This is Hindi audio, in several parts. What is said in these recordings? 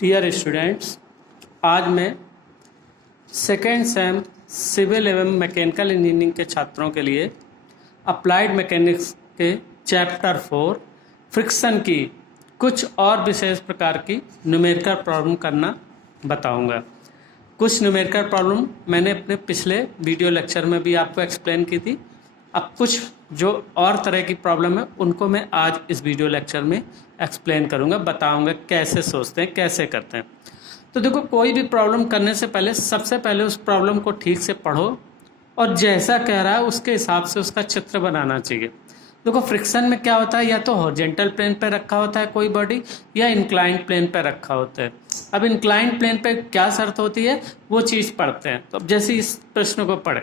डियर स्टूडेंट्स, आज मैं सेकेंड सेम सिविल एवं मैकेनिकल इंजीनियरिंग के छात्रों के लिए अप्लाइड मैकेनिक्स के चैप्टर 4 फ्रिक्शन की कुछ और विशेष प्रकार की न्यूमेरिकल प्रॉब्लम करना बताऊंगा। कुछ न्यूमेरिकल प्रॉब्लम मैंने अपने पिछले वीडियो लेक्चर में भी आपको एक्सप्लेन की थी। अब कुछ जो और तरह की प्रॉब्लम है उनको मैं आज इस वीडियो लेक्चर में एक्सप्लेन करूंगा, बताऊंगा कैसे सोचते हैं, कैसे करते हैं। तो देखो, कोई भी प्रॉब्लम करने से पहले सबसे पहले उस प्रॉब्लम को ठीक से पढ़ो और जैसा कह रहा है उसके हिसाब से उसका चित्र बनाना चाहिए। देखो, फ्रिक्शन में क्या होता है, या तो हॉरिजॉन्टल प्लेन पे रखा होता है कोई बॉडी या इंक्लाइंड प्लेन पे रखा होता है। अब इंक्लाइंड प्लेन पे क्या शर्त होती है वो चीज़ पढ़ते हैं। तो अब जैसे इस प्रश्न को पढ़े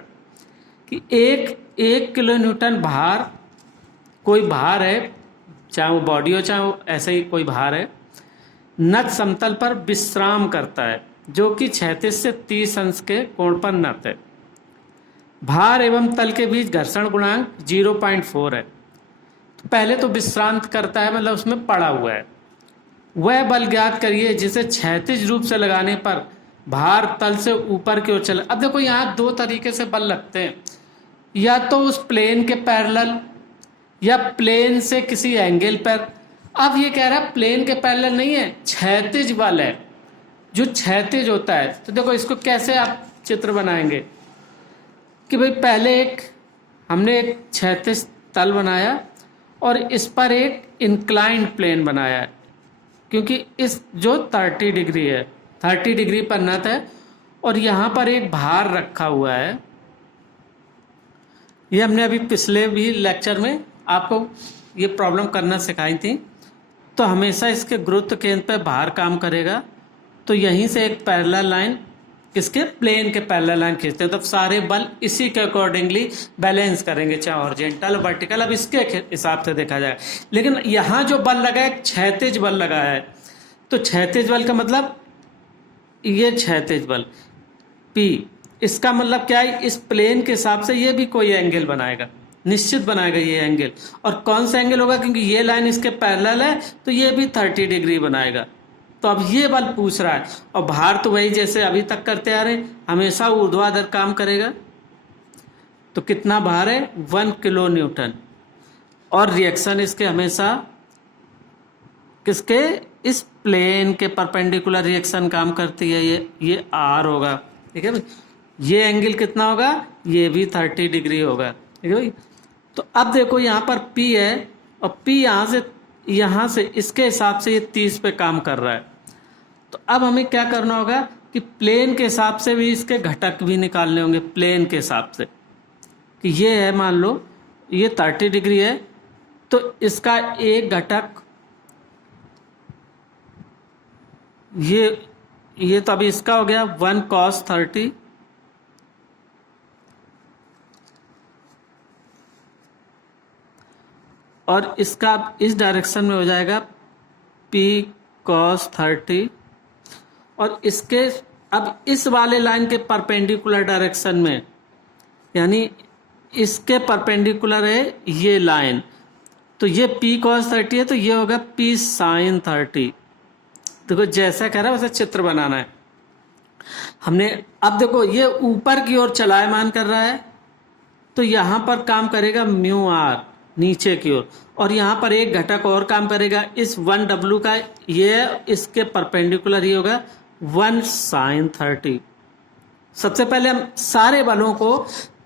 कि एक किलो न्यूटन भार, कोई भार है, चाहे वो बॉडी हो चाहे वो ऐसे ही कोई भार है, नत समतल पर विश्राम करता है जो कि 36 से 30 अंश के कोण पर नत है। भार एवं तल के बीच घर्षण गुणांक 0.4 है। तो पहले तो विश्रांत करता है, मतलब उसमें पड़ा हुआ है। वह बल ज्ञात करिए जिसे क्षैतिज रूप से लगाने पर भार तल से ऊपर की ओर चले। अब देखो, यहाँ दो तरीके से बल लगते हैं, या तो उस प्लेन के पैरेलल या प्लेन से किसी एंगल पर। अब ये कह रहा है प्लेन के पैरेलल नहीं है, क्षैतिज बल है, जो क्षैतिज होता है। तो देखो, इसको कैसे आप चित्र बनाएंगे कि भाई पहले हमने एक क्षैतिज तल बनाया और इस पर एक इंक्लाइंड प्लेन बनाया है, क्योंकि इस जो 30 डिग्री है, 30 डिग्री पर नत है, और यहाँ पर एक भार रखा हुआ है। ये हमने अभी पिछले भी लेक्चर में आपको ये प्रॉब्लम करना सिखाई थी। तो हमेशा इसके गुरुत्व केंद्र पर भार काम करेगा। तो यहीं से एक पैरेलल लाइन किसके, प्लेन के पैरेलल लाइन खींचते हैं, तो सारे बल इसी के अकॉर्डिंगली बैलेंस करेंगे, चाहे हॉरिजॉन्टल वर्टिकल। अब इसके हिसाब से देखा जाए, लेकिन यहाँ जो बल लगा है क्षैतिज बल लगा है। तो क्षैतिज बल का मतलब ये क्षैतिज बल P, इसका मतलब क्या है, इस प्लेन के हिसाब से ये भी कोई एंगल बनाएगा, निश्चित बनाएगा ये एंगल। और कौन सा एंगल होगा, क्योंकि ये लाइन इसके पैरेलल है तो ये भी 30 डिग्री बनाएगा। तो अब ये बल पूछ रहा है, और भार तो वही जैसे अभी तक करते आ रहे, हमेशा ऊर्ध्वाधर काम करेगा। तो कितना भार है, 1 किलो न्यूटन। और रिएक्शन इसके हमेशा किसके, इस प्लेन के परपेंडिकुलर रिएक्शन काम करती है। ये R होगा, ठीक है भाई। ये एंगल कितना होगा, ये भी 30 डिग्री होगा, ठीक है भाई। तो अब देखो, यहाँ पर P है और P यहाँ से इसके हिसाब से ये 30 पे काम कर रहा है। तो अब हमें क्या करना होगा कि प्लेन के हिसाब से भी इसके घटक भी निकालने होंगे। प्लेन के हिसाब से कि ये है, मान लो ये 30 डिग्री है, तो इसका एक घटक ये तो अभी इसका हो गया 1 cos 30, और इसका इस डायरेक्शन में हो जाएगा P cos 30, और इसके अब इस वाले लाइन के परपेंडिकुलर डायरेक्शन में, यानी इसके परपेंडिकुलर है ये लाइन, तो ये P cos 30 है, तो ये होगा P sin 30। देखो, जैसा कह रहा है वैसा चित्र बनाना है हमने। अब देखो, ये ऊपर की ओर चलायमान कर रहा है, तो यहाँ पर काम करेगा म्यू R नीचे की ओर, और यहाँ पर एक घटक और काम करेगा इस 1W का, ये इसके परपेंडिकुलर ही होगा 1 sin 30। सबसे पहले हम सारे बलों को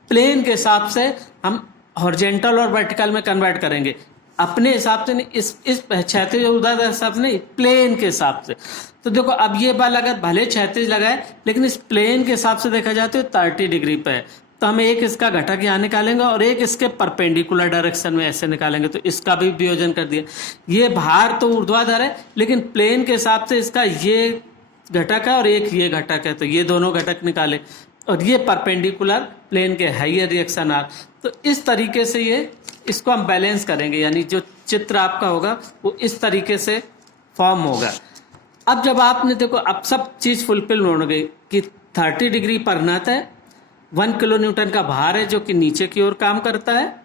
प्लेन के हिसाब से हम हॉरिजॉन्टल और वर्टिकल में कन्वर्ट करेंगे, अपने हिसाब से नहीं, इस क्षैतिज ऊर्ध्वाधर हिसाब से नहीं, प्लेन के हिसाब से। तो देखो, अब ये बल अगर भले क्षैतिज लगा है, लेकिन इस प्लेन के हिसाब से देखा जाए तो 30 डिग्री पे है। तो हम एक इसका घटक यहाँ निकालेंगे और एक इसके परपेंडिकुलर डायरेक्शन में ऐसे निकालेंगे, तो इसका भी वियोजन कर दिया। ये भार तो ऊर्ध्वाधर है, लेकिन प्लेन के हिसाब से इसका ये घटक है और एक ये घटक है, तो ये दोनों घटक निकाले, और ये परपेंडिकुलर प्लेन के है ये रिएक्शन R। तो इस तरीके से इसको हम बैलेंस करेंगे, यानी जो चित्र आपका होगा वो इस तरीके से फॉर्म होगा। अब जब आपने देखो, अब सब चीज फुलफिल हो गई कि 30 डिग्री पर नत है, 1 किलो न्यूटन का भार है जो कि नीचे की ओर काम करता है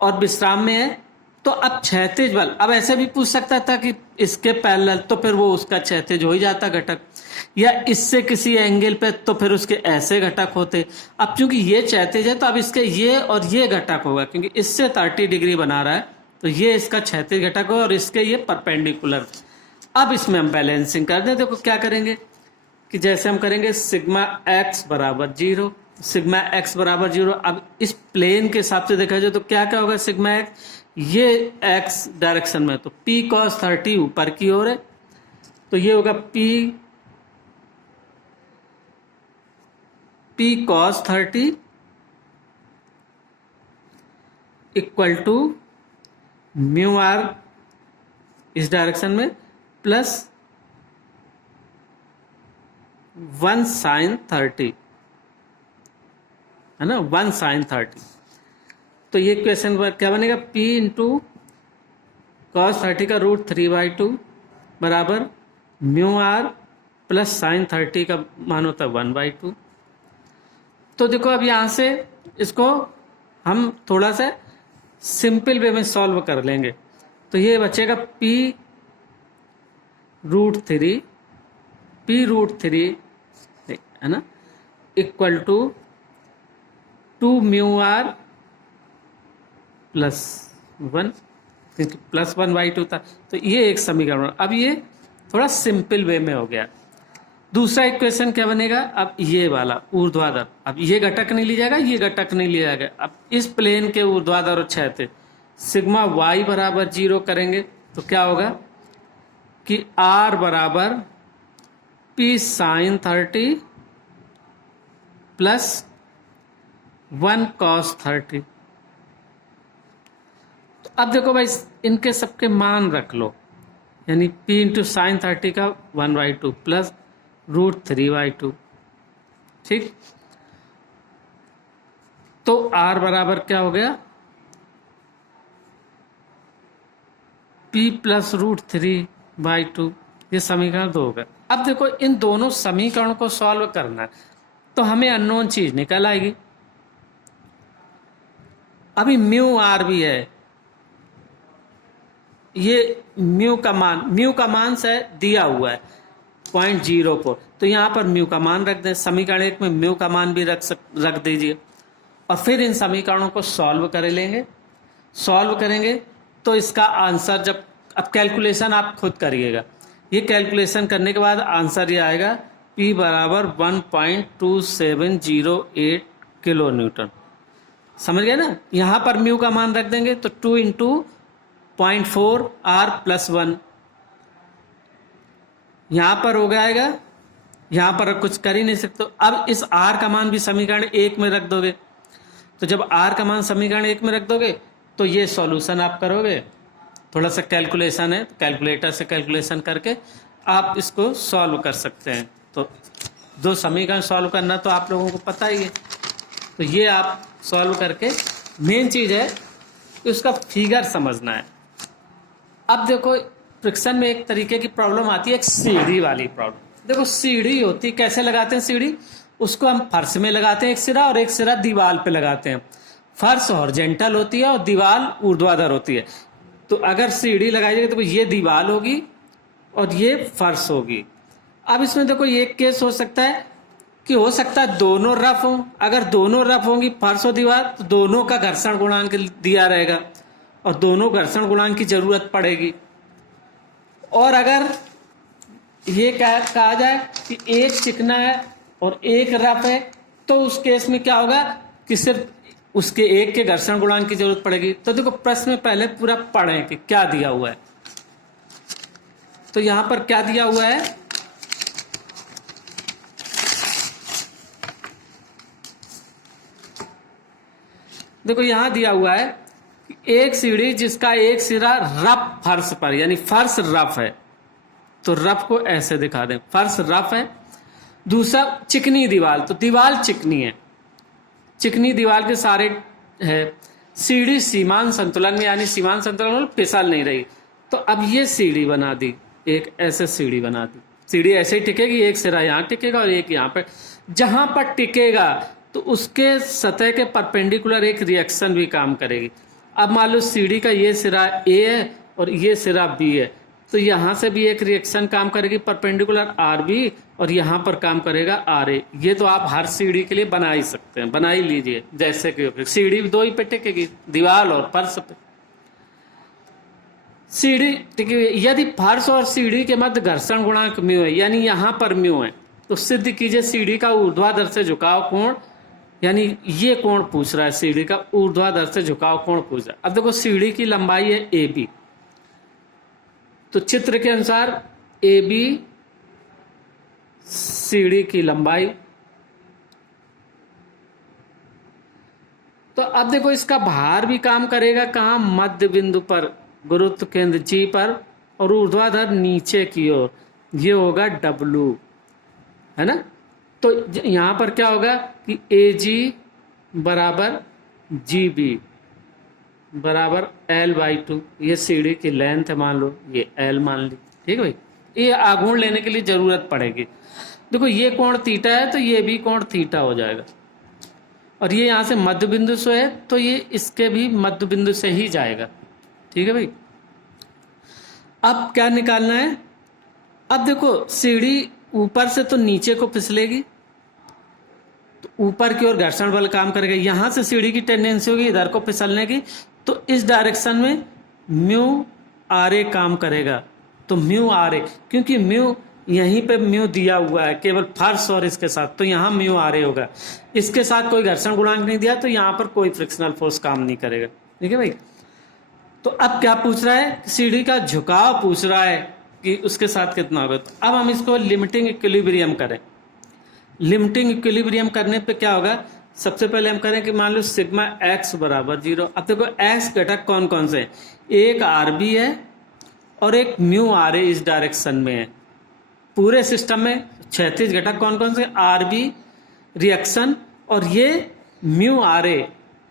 और विश्राम में है, तो अब क्षैतिज बल, अब ऐसे भी पूछ सकता था कि इसके पैरेलल, तो फिर वो उसका क्षैतिज हो ही जाता घटक, या इससे किसी एंगल पे, तो फिर उसके ऐसे घटक होते। अब चूंकि ये क्षैतिज है तो अब इसके ये और ये घटक होगा, क्योंकि इससे 30 डिग्री बना रहा है तो ये इसका क्षैतिज घटक होगा और इसके ये परपेंडिकुलर। अब इसमें हम बैलेंसिंग कर दें। देखो क्या करेंगे कि जैसे हम करेंगे सिग्मा एक्स बराबर 0, सिग्मा एक्स बराबर 0। अब इस प्लेन के हिसाब से देखा जाए तो क्या क्या होगा, सिग्मा एक्स ये एक्स डायरेक्शन में, तो पी कॉस 30 ऊपर की ओर है, तो ये होगा P cos 30 equal to mu R इस डायरेक्शन में प्लस 1 साइन 30, है ना, 1 साइन 30। तो ये क्वेश्चन क्या बनेगा, P इंटू कॉस 30 का रूट 3/2 बराबर म्यू आर प्लस साइन 30 का मान होता है 1/2। तो देखो अब यहाँ से इसको हम थोड़ा सा सिंपल वे में सॉल्व कर लेंगे। तो ये बचेगा P रूट 3 है ना, equal to 2 mu R plus 1, क्योंकि प्लस 1/2 था। तो ये एक समीकरण, अब ये थोड़ा सिंपल वे में हो गया। दूसरा इक्वेशन क्या बनेगा, अब ये वाला ऊर्ध्वाधर, अब ये घटक नहीं लिया जाएगा, ये घटक नहीं लिया जाएगा। अब इस प्लेन के ऊर्ध्वाधर और क्षैतिज सिग्मा y बराबर 0 करेंगे तो क्या होगा कि r बराबर p साइन 30 प्लस 1 कॉस 30। तो अब देखो भाई इनके सबके मान रख लो, यानी p इंटू साइन 30 का 1/2 प्लस रूट 3/2, ठीक। तो r बराबर क्या हो गया, p प्लस रूट 3/2, ये समीकरण 2 होगा। अब देखो इन दोनों समीकरणों को सॉल्व करना है तो हमें अननोन चीज निकल आएगी। अभी म्यू आर भी है, ये म्यू का मान से दिया हुआ है 0.04, तो यहाँ पर म्यू का मान रख दें। समीकरण 1 में म्यू का मान भी रख दीजिए और फिर इन समीकरणों को सॉल्व कर लेंगे। सॉल्व करेंगे तो इसका आंसर, जब अब कैलकुलेशन आप खुद करिएगा, ये कैलकुलेशन करने के बाद आंसर ये आएगा P बराबर 1.2708 किलो न्यूटन। समझ गए ना, यहाँ पर म्यू का मान रख देंगे तो 2 इंटू 0.4 R प्लस 1 यहाँ पर हो जाएगा, यहाँ पर कुछ कर ही नहीं सकते। अब इस R का मान भी समीकरण 1 में रख दोगे, तो जब R का मान समीकरण 1 में रख दोगे तो ये सॉल्यूशन आप करोगे। थोड़ा सा कैलकुलेशन है, कैलकुलेटर से कैलकुलेशन करके आप इसको सॉल्व कर सकते हैं। तो 2 समीकरण सॉल्व करना तो आप लोगों को पता ही है, तो ये आप सॉल्व करके, मेन चीज़ है कि उसका फिगर समझना है। अब देखो फ्रिक्शन में एक तरीके की प्रॉब्लम आती है, एक सीढ़ी वाली प्रॉब्लम। देखो सीढ़ी होती, कैसे लगाते हैं सीढ़ी, उसको हम फर्श में लगाते हैं एक सिरा और एक सिरा दीवार पे लगाते हैं। फर्श हॉरिजॉन्टल होती है और दीवार ऊर्ध्वाधर होती है। तो अगर सीढ़ी लगाई जाएगी तो ये दीवार होगी और ये फर्श होगी। अब इसमें देखो ये केस हो सकता है कि हो सकता है दोनों रफ हों। अगर दोनों रफ होंगी फर्श और दीवार, तो दोनों का घर्षण गुणांक दिया रहेगा और दोनों घर्षण गुणांक की जरूरत पड़ेगी। और अगर ये कहा जाए कि एक चिकना है और एक रफ है, तो उस केस में क्या होगा कि सिर्फ उसके एक के घर्षण गुणांक की जरूरत पड़ेगी। तो देखो प्रश्न में पहले पूरा पढ़ें कि क्या दिया हुआ है। तो यहां पर क्या दिया हुआ है, देखो यहां दिया हुआ है एक सीढ़ी जिसका एक सिरा रफ फर्श पर, यानी फर्श रफ है, तो रफ को ऐसे दिखा दें, फर्श रफ है। दूसरा चिकनी दीवार, तो दीवार चिकनी है, चिकनी दीवार के सारे है। सीढ़ी सीमांत संतुलन में, यानी सीमांत संतुलन में फिसल नहीं रही। तो अब ये सीढ़ी बना दी, एक ऐसे सीढ़ी बना दी। सीढ़ी ऐसे ही टिकेगी, एक सिरा यहाँ टिकेगा और एक यहाँ पर। जहां पर टिकेगा तो उसके सतह के परपेंडिकुलर एक रिएक्शन भी काम करेगी। अब मान लो CD का ये सिरा A है और ये सिरा B है, तो यहाँ से भी एक रिएक्शन काम करेगी परपेंडिकुलर RB और यहाँ पर काम करेगा RA। ये तो आप हर CD के लिए बना ही सकते हैं, बना ही लीजिए। जैसे कि CD दो ही पे टिकेगी, दीवार और फर्श पे। CD यदि फर्श और CD के मध्य घर्षण गुणांक म्यू है, यानी यहाँ पर म्यू है, तो सिद्ध कीजिए CD का ऊर्ध्वाधर से झुकाव कोण, यानी ये कोण पूछ रहा है, CD का ऊर्ध्वाधर से झुकाव कोण पूछ रहा है। अब देखो CD की लंबाई है AB, तो चित्र के अनुसार AB CD की लंबाई। तो अब देखो इसका भार भी काम करेगा कहाँ, मध्य बिंदु पर, गुरुत्व केंद्र G पर, और ऊर्ध्वाधर नीचे की ओर, ये होगा W, है ना। तो यहां पर क्या होगा कि AG बराबर GB बराबर L/2, ये CD की लेंथ है, मान लो ये L मान ली, ठीक है भाई। ये आघूर्ण लेने के लिए जरूरत पड़ेगी। देखो ये कोण थीटा है तो ये भी कोण थीटा हो जाएगा, और ये यहाँ से मध्य बिंदु से है तो ये इसके भी मध्य बिंदु से ही जाएगा, ठीक है भाई। अब क्या निकालना है, अब देखो CD ऊपर से तो नीचे को फिसलेगी, तो ऊपर की ओर घर्षण बल काम करेगा। यहां से CD की टेंडेंसी होगी इधर को फिसलने की, तो इस डायरेक्शन में म्यू RA काम करेगा। तो म्यू RA, क्योंकि म्यू यहीं पे म्यू दिया हुआ है केवल फर्श और इसके साथ, तो यहाँ म्यू RA होगा। इसके साथ कोई घर्षण गुणांक नहीं दिया, तो यहाँ पर कोई फ्रिक्शनल फोर्स काम नहीं करेगा, ठीक है भाई। तो अब क्या पूछ रहा है, CD का झुकाव पूछ रहा है कि उसके साथ कितना होगा। तो अब हम इसको लिमिटिंग इक्विलिब्रियम करें। लिमिटिंग इक्विलिब्रियम करने पे क्या होगा, सबसे पहले हम करें कि मान लो सिग्मा x बराबर 0। अब देखो x घटक कौन कौन से हैं, एक RB है और एक म्यू RA इस डायरेक्शन में है। पूरे सिस्टम में क्षैतिज घटक कौन कौन से, RB रिएक्शन और ये म्यू RA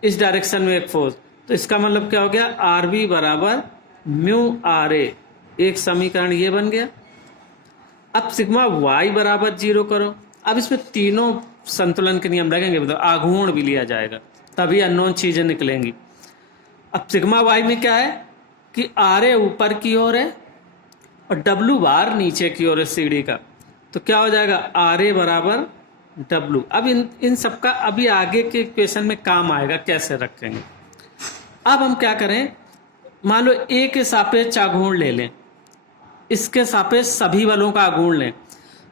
इस डायरेक्शन में एक फोर्स। तो इसका मतलब क्या हो गया, RB बराबर म्यू RA, एक समीकरण ये बन गया। अब सिग्मा y बराबर 0 करो। अब इसमें तीनों संतुलन के नियम लगेंगे, मतलब आघूर्ण भी लिया जाएगा, तभी अननोन चीजें निकलेंगी। अब सिग्मा y में क्या है कि RA ऊपर की ओर है और W बार नीचे की ओर है CD का, तो क्या हो जाएगा RA बराबर W। अब इन सबका अभी आगे के इक्वेशन में काम आएगा, कैसे रखेंगे। अब हम क्या करें, मान लो A के सापेक्ष आघूर्ण ले लें, इसके सापेक्ष सभी बलों का आघूर्ण लें।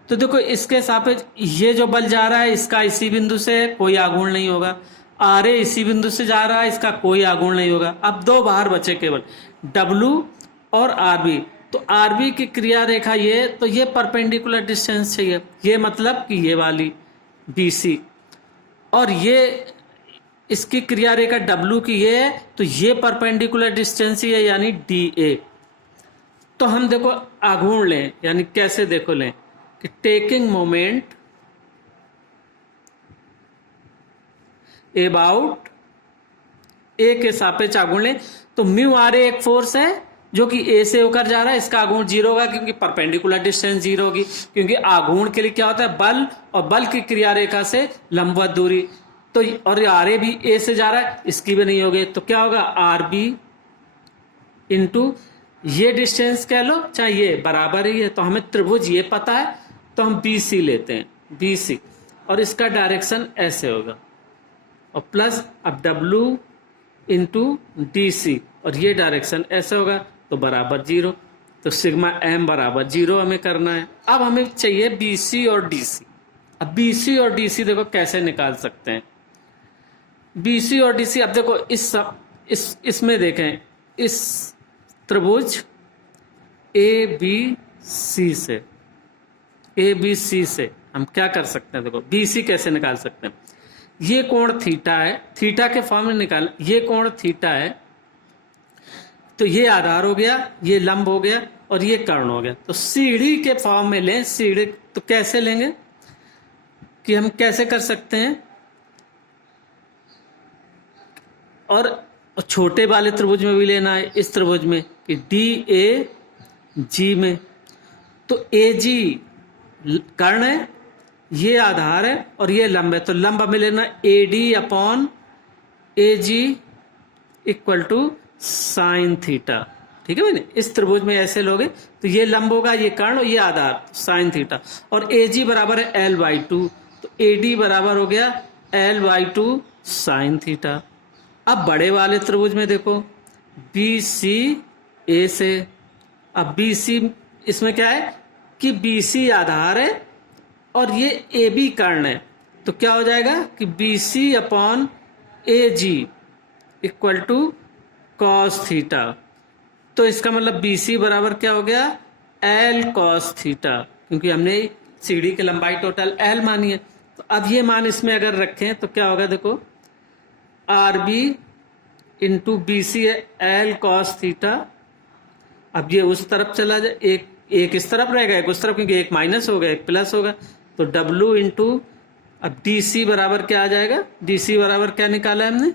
तो देखो इसके सापेक्ष ये जो बल जा रहा है इसका इसी बिंदु से कोई आघूर्ण नहीं होगा, RA इसी बिंदु से जा रहा है, इसका कोई आघूर्ण नहीं होगा। अब दो बाहर बचे केवल W और RB। तो RB की क्रिया रेखा ये, तो ये परपेंडिकुलर डिस्टेंस चाहिए, ये मतलब कि ये वाली BC, और ये इसकी क्रिया रेखा W की ये है, तो ये परपेंडिकुलर डिस्टेंस ही है यानी DA। तो हम देखो आघूर्ण लें, यानी कैसे देखो लें कि टेकिंग मोमेंट अबाउट A के सापेक्ष आघूर्ण लें, तो म्यू RA एक फोर्स है जो कि A से होकर जा रहा है, इसका आघूर्ण 0 होगा क्योंकि परपेंडिकुलर डिस्टेंस 0 होगी, क्योंकि आघूर्ण के लिए क्या होता है, बल और बल की क्रिया रेखा से लंबवत दूरी। तो और RA भी A से जा रहा है, इसकी भी नहीं होगी, तो क्या होगा RB इंटू ये डिस्टेंस कह लो चाहे ये बराबर ही है। तो हमें त्रिभुज ये पता है, तो हम BC लेते हैं, BC, और इसका डायरेक्शन ऐसे होगा, और प्लस अब W इंटू DC, और ये डायरेक्शन ऐसे होगा, तो बराबर 0। तो सिग्मा m बराबर 0 हमें करना है। अब हमें चाहिए BC और DC। अब BC और DC देखो कैसे निकाल सकते हैं। BC और DC, अब देखो इसमें देखें, इस त्रिभुज ABC से हम क्या कर सकते हैं, देखो BC कैसे निकाल सकते हैं। ये कोण थीटा है, थीटा के फॉर्म में निकाल, ये कोण थीटा है, तो ये आधार हो गया, ये लंब हो गया, और ये कर्ण हो गया। तो CD के फॉर्म में लें, CD तो कैसे लेंगे कि हम कैसे कर सकते हैं, और छोटे वाले त्रिभुज में भी लेना है, इस त्रिभुज में कि DAG में, तो AG कर्ण है, ये आधार है और ये लंब है, तो लंब हमें लेना AD upon AG equal to sine theta. ठीक है भाई, इस त्रिभुज में ऐसे लोगे तो ये लंब होगा, ये कर्ण और ये आधार, साइन थीटा। और ए जी बराबर है एल बाई टू, तो ए डी बराबर हो गया L by two sine theta. अब बड़े वाले त्रिभुज में देखो, बी सी ए से, अब बी सी इसमें क्या है कि बी सी आधार है और ये ए बी कर्ण है, तो क्या हो जाएगा कि B C upon A G equal to cos theta. तो इसका मतलब बी सी बराबर क्या हो गया एल कॉस थीटा, क्योंकि हमने सीढ़ी की लंबाई टोटल एल मानी है। तो अब ये मान इसमें अगर रखें तो क्या होगा, देखो R B into B C है एल कॉस थीटा। अब ये उस तरफ चला जाए, एक इस तरफ रहेगा, एक उस तरफ, क्योंकि एक माइनस होगा एक प्लस होगा, तो डब्लू इंटू, अब डी सी बराबर क्या आ जाएगा, डी सी बराबर क्या निकाला है हमने,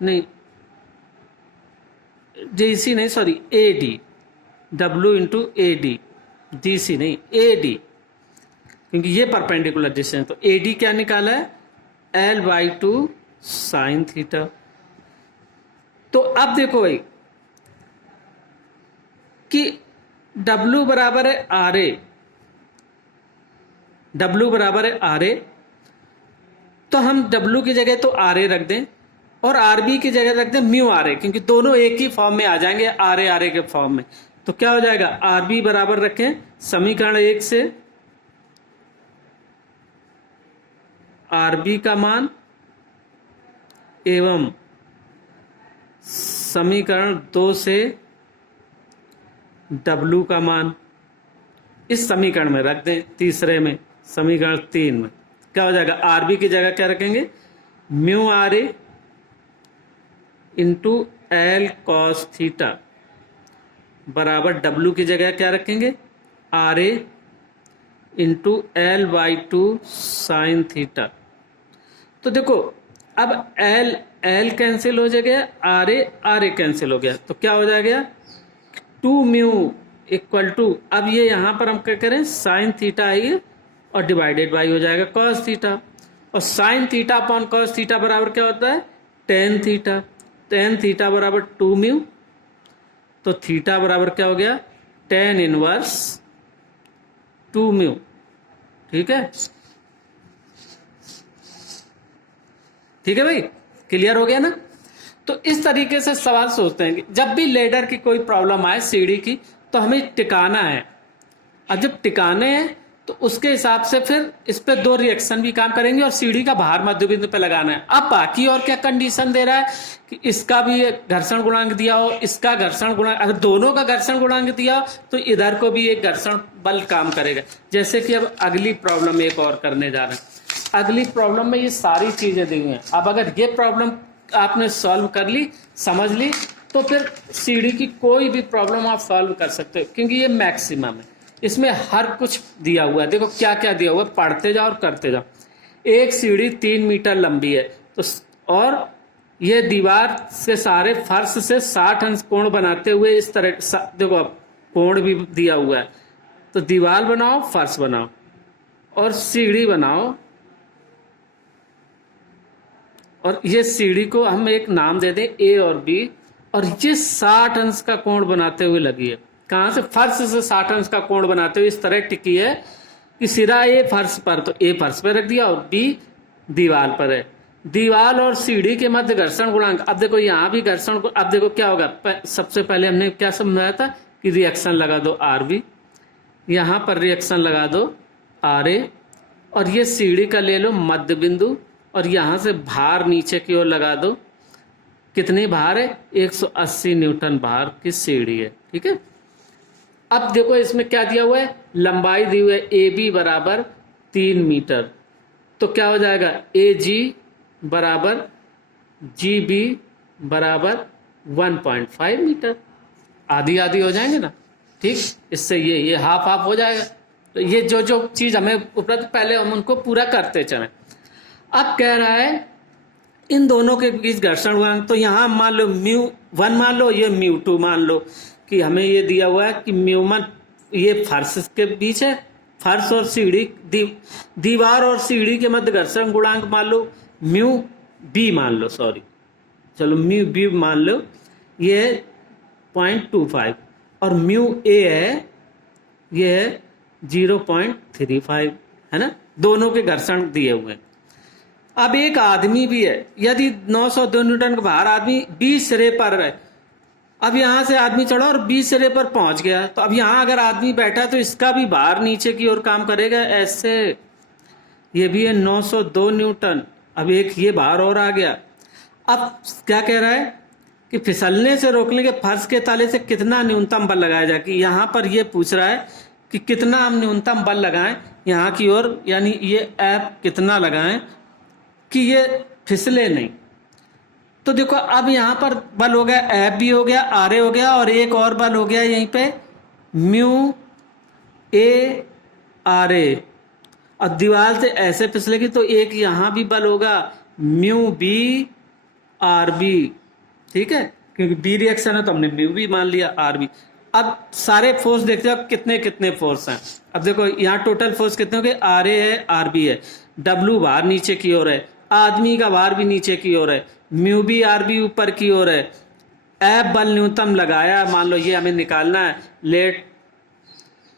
नहीं डी सी नहीं sorry A D, W into A D, D C नहीं ए डी, क्योंकि ये परपेंडिकुलर डिस्टेंस, तो ए डी क्या निकाला है L by two sine theta. तो अब देखो भाई कि W बराबर है आर ए, W बराबर है आर ए, तो हम W की जगह तो आर ए रख दें और आर बी की जगह रख दें म्यू आर ए, क्योंकि दोनों एक ही फॉर्म में आ जाएंगे आर ए के फॉर्म में। तो क्या हो जाएगा, आर बी बराबर रखें समीकरण 1 से आर बी का मान एवं समीकरण 2 से W का मान, इस समीकरण में रख दें, तीसरे में समीकरण 3 में क्या हो जाएगा, आर बी की जगह क्या रखेंगे mu R A into L cos theta बराबर W की जगह क्या रखेंगे R A into L by two sine theta. तो देखो अब एल कैंसिल हो जाएगा, आर ए कैंसिल हो गया, तो क्या हो जाएगा 2 म्यू इक्वल टू, अब ये यहां पर हम क्या करें साइन थीटा आइए और डिवाइडेड बाई हो जाएगा कॉस थीटा, और sine theta upon cos theta बराबर क्या होता है टेन थीटा, टेन थीटा बराबर 2 म्यू, तो थीटा बराबर क्या हो गया टेन इनवर्स 2 म्यू। ठीक है, ठीक है भाई, क्लियर हो गया ना। तो इस तरीके से सवाल सोचते हैं कि जब भी लेडर की कोई प्रॉब्लम आए सीढ़ी की, तो हमें टिकाना है। अब जब टिकाने हैं तो उसके हिसाब से फिर इस पे 2 रिएक्शन भी काम करेंगे और सीढ़ी का भार मध्य बिंदु पे लगाना है। अब बाकी और क्या कंडीशन दे रहा है कि इसका भी घर्षण गुणांक दिया हो, इसका घर्षण गुणांक, अगर दोनों का घर्षण गुणांक दिया हो तो इधर को भी एक घर्षण बल काम करेगा। जैसे कि अब अगली प्रॉब्लम एक और करने जा रहे हैं। अगली प्रॉब्लम में ये सारी चीजें दी हुई हैं। अब अगर ये प्रॉब्लम आपने सॉल्व कर ली, समझ ली, तो फिर सीढ़ी की कोई भी प्रॉब्लम आप सॉल्व कर सकते हो, क्योंकि ये मैक्सिमम है, इसमें हर कुछ दिया हुआ है। देखो क्या क्या दिया हुआ है, पढ़ते जाओ और करते जाओ। एक सीढ़ी 3 मीटर लंबी है, तो और ये दीवार से सारे फर्श से 60 अंश कोण बनाते हुए इस तरह, देखो अब कोण भी दिया हुआ है, तो दीवार बनाओ, फर्श बनाओ और सीढ़ी बनाओ, और ये सीढ़ी को हम एक नाम दे दें ए और बी, और ये 60 अंश का कोण बनाते हुए लगी है। कहां से, फर्श से 60 अंश का कोण बनाते हुए इस तरह टिकी है कि सिरा ए फर्श पर, तो ए फर्श पर रख दिया और बी दीवार पर है। दीवार और सीढ़ी के मध्य घर्षण गुणांक, अब देखो यहां भी घर्षण, अब देखो क्या होगा, सबसे पहले हमने क्या समझाया था कि रिएक्शन लगा दो आर बी, यहां पर रिएक्शन लगा दो आर ए, और ये सीढ़ी का ले लो मध्य बिंदु, और यहां से भार नीचे की ओर लगा दो। कितनी भार है, 180 न्यूटन भार की सीढ़ी है। ठीक है, अब देखो इसमें क्या दिया हुआ है, लंबाई दी हुई है ए बी बराबर 3 मीटर, तो क्या हो जाएगा ए जी बराबर जी बी बराबर 1.5 मीटर, आधी आधी हो जाएंगे ना। ठीक, इससे ये हाफ हाफ हो जाएगा। तो ये जो जो चीज हमें उपलब्ध, पहले हम उनको पूरा करते चलें। अब कह रहा है इन दोनों के बीच घर्षण गुणांक, तो यहां मान लो μ1 मान लो, ये μ2 मान लो, कि हमें ये दिया हुआ है कि μ1 ये फर्श के बीच है, फर्श और सीढ़ी, दीवार और सीढ़ी के मध्य घर्षण गुणांक मान लो μb मान लो, सॉरी चलो म्यू बी मान लो ये है 0.25 और म्यू ए है ये है 0.35, है ना, दोनों के घर्षण दिए हुए हैं। अब एक आदमी भी है, यदि 902 न्यूटन का भार आदमी 20 सिरे पर है, अब यहां से आदमी चढ़ा और 20 सिरे पर पहुंच गया, तो अब यहां अगर आदमी बैठा तो इसका भी भार नीचे की ओर काम करेगा ऐसे। ये भी है 902 न्यूटन। अब एक ये भार और आ गया। अब क्या कह रहा है कि फिसलने से रोकने के फर्श के ताले से कितना न्यूनतम बल लगाया जाए, कि यहां पर ये पूछ रहा है कि कितना हम न्यूनतम बल लगाएं यहां की ओर, यानी ये एफ कितना लगाएं कि ये फिसले नहीं। तो देखो अब यहां पर बल हो गया, एफ भी हो गया, आर ए हो गया, और एक और बल हो गया यहीं पे म्यू ए आर ए। और दीवार से ऐसे फिसलेगी तो एक यहां भी बल होगा म्यू बी आर बी, ठीक है, क्योंकि बी रिएक्शन है तो हमने म्यू बी मान लिया, आर बी। अब सारे फोर्स देखते हो कितने कितने फोर्स हैं। अब देखो यहाँ टोटल फोर्स कितने हो गए, आर ए है, आर बी है, डब्ल्यू भार नीचे की ओर है, आदमी का भार भी नीचे की ओर है, म्यू बी आर बी ऊपर की ओर है, एफ बल न्यूनतम लगाया, मान लो ये हमें निकालना है, लेट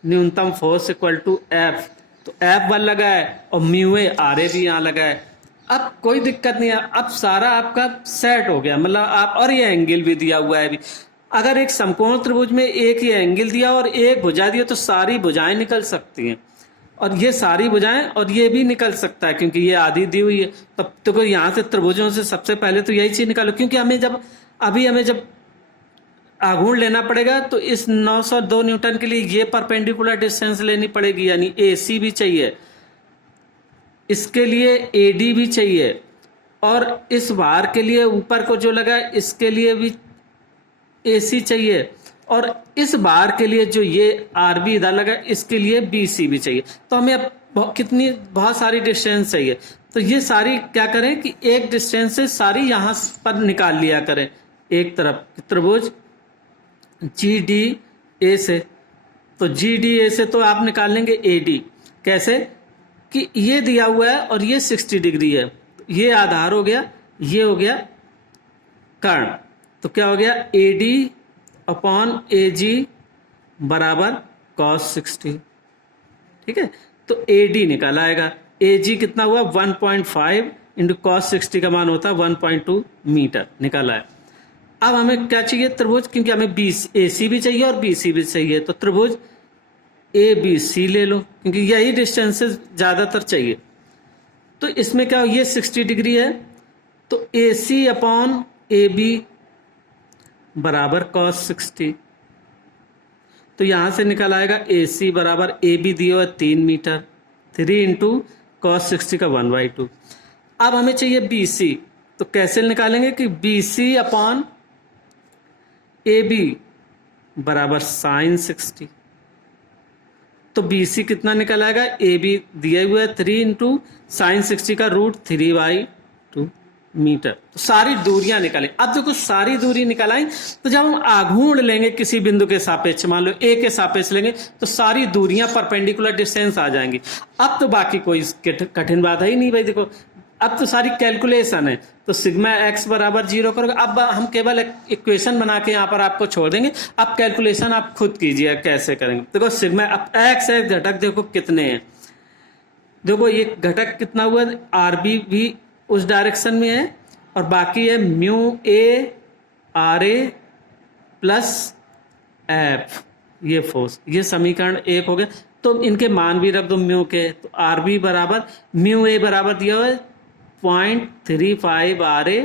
न्यूनतम फोर्स इक्वल टू एफ, तो एफ बल लगा है और म्यू ए आर ए भी यहाँ लगा है। अब कोई दिक्कत नहीं है, अब सारा आपका सेट हो गया, मतलब आप, और ये एंगल भी दिया हुआ है भी। अगर एक समकोण त्रिभुज में एक ये एंगल दिया और एक भुजा दिया तो सारी भुजाएं निकल सकती हैं, और ये सारी भुजाएं और ये भी निकल सकता है क्योंकि ये आधी दी हुई है। तब तो कोई यहाँ से त्रिभुजों से सबसे पहले तो यही चीज निकालो, क्योंकि हमें जब आघूर्ण लेना पड़ेगा तो इस 902 न्यूटन के लिए ये परपेंडिकुलर डिस्टेंस लेनी पड़ेगी, यानी AC भी चाहिए, इसके लिए AD भी चाहिए, और इस भार के लिए ऊपर को जो लगा इसके लिए भी AC चाहिए, और इस बार के लिए जो ये RB इधर लगा इसके लिए BC भी चाहिए। तो हमें अब बहुत सारी डिस्टेंस चाहिए, तो ये सारी क्या करें कि एक डिस्टेंस से सारी यहां पर निकाल लिया करें। एक तरफ त्रिभुज GDA से, तो GDA से तो आप निकाल लेंगे AD, कैसे कि ये दिया हुआ है और ये 60 डिग्री है, ये आधार हो गया, ये हो गया कर्ण, तो क्या हो गया AD अपॉन AG बराबर cos 60, ठीक है, तो AD निकाला आएगा, AG कितना हुआ 1.5 इंटू cos 60 का मान होता है 1.2 मीटर निकाला है। अब हमें क्या चाहिए, त्रिभुज, क्योंकि हमें AC भी चाहिए और BC भी चाहिए, तो त्रिभुज ABC ले लो क्योंकि यही डिस्टेंसेस ज्यादातर चाहिए। तो इसमें क्या, ये 60 डिग्री है तो AC अपॉन AB बराबर cos 60, तो यहां से निकल आएगा AC बराबर AB दिया हुआ 3 मीटर, 3 इंटू cos 60 का 1/2। अब हमें चाहिए BC, तो कैसे निकालेंगे कि BC अपॉन AB बराबर sin 60, तो BC कितना निकल आएगा, AB दिया हुआ है 3 इंटू साइन 60 का √3/2 मीटर। तो सारी दूरियां निकालें। अब देखो सारी दूरी निकालें तो जब हम आघूर्ण लेंगे किसी बिंदु के सापेक्ष, मान लो A के सापेक्ष लेंगे तो सारी दूरियां परपेंडिकुलर डिस्टेंस आ जाएंगी। अब तो बाकी कोई कठिन बात है ही नहीं भाई, देखो अब तो सारी कैलकुलेशन है, तो सिग्मा x बराबर 0 करोगे। अब हम केवल इक्वेशन बना के यहाँ पर आपको छोड़ देंगे, अब कैलकुलेशन आप खुद कीजिए कैसे करेंगे। देखो सिग्मा, अब x घटक देखो कितने हैं, देखो ये घटक कितना हुआ, RB भी उस डायरेक्शन में है और बाकी है mu A RA plus F, ये फोर्स, ये समीकरण 1 हो गया। तो इनके मान भी रख दो म्यू के, तो RB बराबर म्यू A बराबर दिया हुआ है 0.35 RA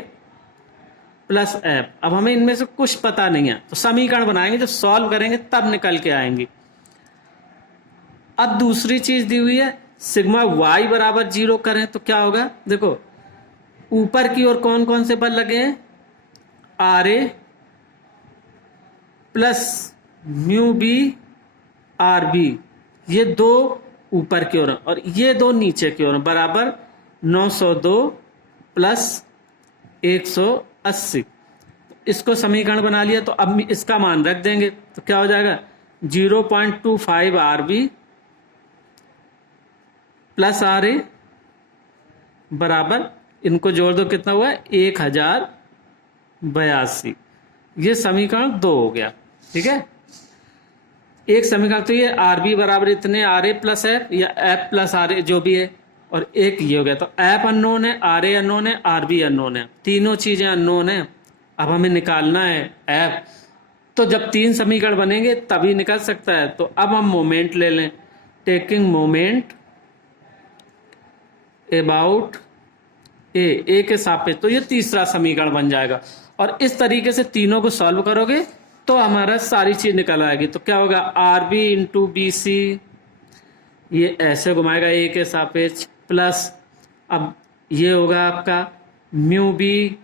प्लस F। अब हमें इनमें से कुछ पता नहीं है तो समीकरण बनाएंगे, जब सॉल्व करेंगे तब निकल के आएंगी। अब दूसरी चीज दी हुई है सिग्मा y बराबर 0 करें तो क्या होगा, देखो ऊपर की ओर कौन कौन से बल लगे हैं, RA plus mu B RB, ये दो ऊपर की ओर और ये दो नीचे की ओर बराबर 902 प्लस 180। इसको समीकरण बना लिया, तो अब इसका मान रख देंगे तो क्या हो जाएगा 0.25 RB प्लस RA बराबर, इनको जोड़ दो कितना हुआ 1000 82। ये समीकरण 2 हो गया। ठीक है, एक समीकरण तो ये आर बी बराबर इतने आर ए प्लस एफ या एफ प्लस आर ए जो भी है, और एक ये हो गया। तो एफ अननोन है, आर ए अननोन है, आर बी अननोन है, तीनों चीजें अननोन है। अब हमें निकालना है एफ। तो जब 3 समीकरण बनेंगे तभी निकल सकता है। तो अब हम मोमेंट ले लें, टेकिंग मोमेंट अबाउट ए के सापेक्ष, तो ये तीसरा समीकरण बन जाएगा। और इस तरीके से तीनों को सॉल्व करोगे तो हमारा सारी चीज निकल आएगी। तो क्या होगा, R B into B C, ये ऐसे घुमाएगा ए के सापेक्ष, प्लस अब ये होगा आपका म्यू बी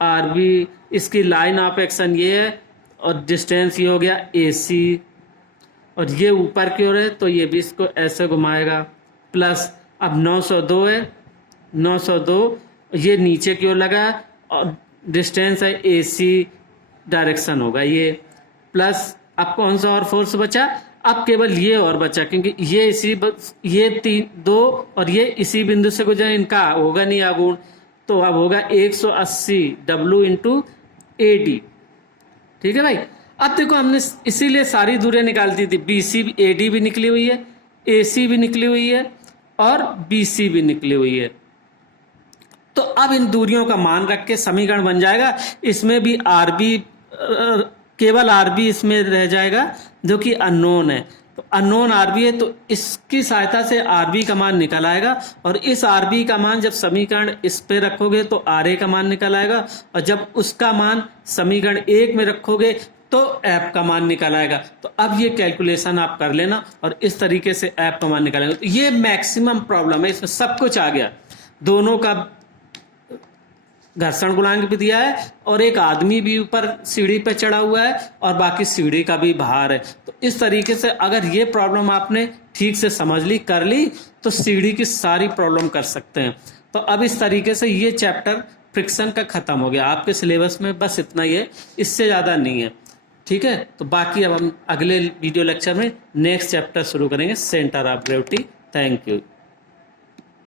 आर बी, इसकी लाइन ऑफ एक्शन ये है और डिस्टेंस ये हो गया ए सी, और ये ऊपर की ओर है तो ये भी इसको ऐसे घुमाएगा, प्लस अब 902 है, 902 ये नीचे की ओर लगा और डिस्टेंस है ए सी, डायरेक्शन होगा ये, प्लस अब कौन सा और फोर्स बचा, अब केवल ये और बचा, क्योंकि ये ये 2 और ये इसी बिंदु से गुजरे, इनका होगा नहीं आगुण। तो अब होगा 180 W इंटू ए डी। ठीक है भाई, अब देखो हमने इसीलिए सारी दूरियां निकाल दी थी, बी सी ए डी भी निकली हुई है, ए सी भी निकली हुई है और बी सी भी निकली हुई है। तो अब इन दूरियों का मान रख के समीकरण बन जाएगा। इसमें भी आर बी, केवल आर बी इसमें रह जाएगा जो कि अननोन है। तो अननोन आर बी है, तो इसकी सहायता से आर बी का मान निकल आएगा, और इस आर बी का मान जब समीकरण इस पे रखोगे तो आर ए का मान निकल आएगा, और जब उसका मान समीकरण 1 में रखोगे तो एफ का मान निकल आएगा। तो अब ये कैलकुलेशन आप कर लेना और इस तरीके से एफ का मान निकालेंगे। तो ये मैक्सिमम प्रॉब्लम है, इसमें सब कुछ आ गया, दोनों का घर्षण गुणांक भी दिया है और एक आदमी भी ऊपर सीढ़ी पे चढ़ा हुआ है और बाकी सीढ़ी का भी भार है। तो इस तरीके से अगर ये प्रॉब्लम आपने ठीक से समझ ली, कर ली, तो सीढ़ी की सारी प्रॉब्लम कर सकते हैं। तो अब इस तरीके से ये चैप्टर फ्रिक्शन का खत्म हो गया। आपके सिलेबस में बस इतना ही है, इससे ज़्यादा नहीं है। ठीक है, तो बाकी अब हम अगले वीडियो लेक्चर में नेक्स्ट चैप्टर शुरू करेंगे, centre of gravity. Thank you.